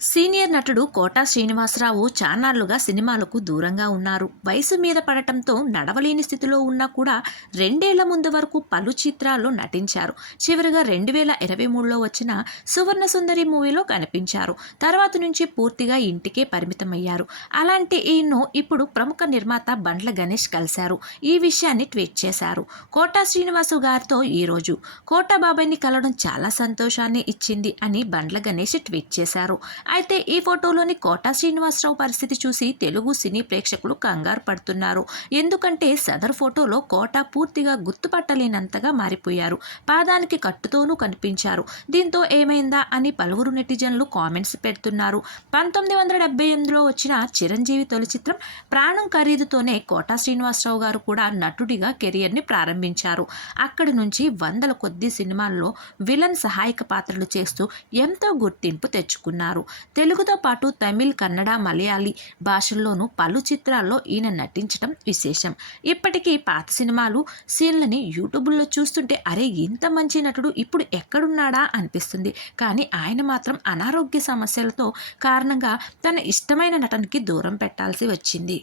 Senior నటుడు quota Srinivasarao చాన్నాళ్ళుగా సినిమాలకు దూరంగా ఉన్నారు. వయసు మీద పడటంతో నడవలేని స్థితిలో ఉన్నా కూడా రెండేళ్ళ ముందు వరకు పలు చిత్రాల్లో నటించారు. చివరిగా రెండు వేల ఇరవై మూడులో వచ్చిన సువర్ణ సుందరి మూవీలో కనిపించారు. తర్వాత నుంచి పూర్తిగా ఇంటికే పరిమితమయ్యారు. అలాంటి ఈయన్ను ఇప్పుడు ప్రముఖ నిర్మాత బండ్ల గణేష్ కలిశారు. ఈ విషయాన్ని ట్వీట్ చేశారు కోటా శ్రీనివాసు గారితో ఈరోజు కోటా బాబాయ్ని కలవడం చాలా సంతోషాన్ని ఇచ్చింది అని బండ్ల గణేష్ ట్వీట్ చేశారు. అయితే ఈ ఫోటోలోని కోటా శ్రీనివాసరావు పరిస్థితి చూసి తెలుగు సినీ ప్రేక్షకులు కంగారు పడుతున్నారు. ఎందుకంటే సదర్ ఫోటోలో కోట పూర్తిగా గుర్తుపట్టలేనంతగా మారిపోయారు. పాదానికి కట్టుతోనూ కనిపించారు. దీంతో ఏమైందా అని పలువురు నెటిజన్లు కామెంట్స్ పెడుతున్నారు. పంతొమ్మిది వందల డెబ్బై ఎనిమిదిలో వచ్చిన చిరంజీవి తొలి చిత్రం ప్రాణం ఖరీదుతోనే కోటా శ్రీనివాసరావు గారు కూడా నటుడిగా కెరియర్ని ప్రారంభించారు. అక్కడి నుంచి వందల కొద్ది సినిమాల్లో విలన్ సహాయక పాత్రలు చేస్తూ ఎంతో గుర్తింపు తెచ్చుకున్నారు. తెలుగుతో పాటు తమిళ్ కన్నడ మలయాళీ భాషల్లోనూ పలు చిత్రాల్లో ఈయన నటించడం విశేషం. ఇప్పటికీ పాత సినిమాలు సీన్లని యూట్యూబ్లో చూస్తుంటే అరే ఇంత మంచి నటుడు ఇప్పుడు ఎక్కడున్నాడా అనిపిస్తుంది. కానీ ఆయన మాత్రం అనారోగ్య సమస్యలతో కారణంగా తన ఇష్టమైన నటనకి దూరం పెట్టాల్సి వచ్చింది.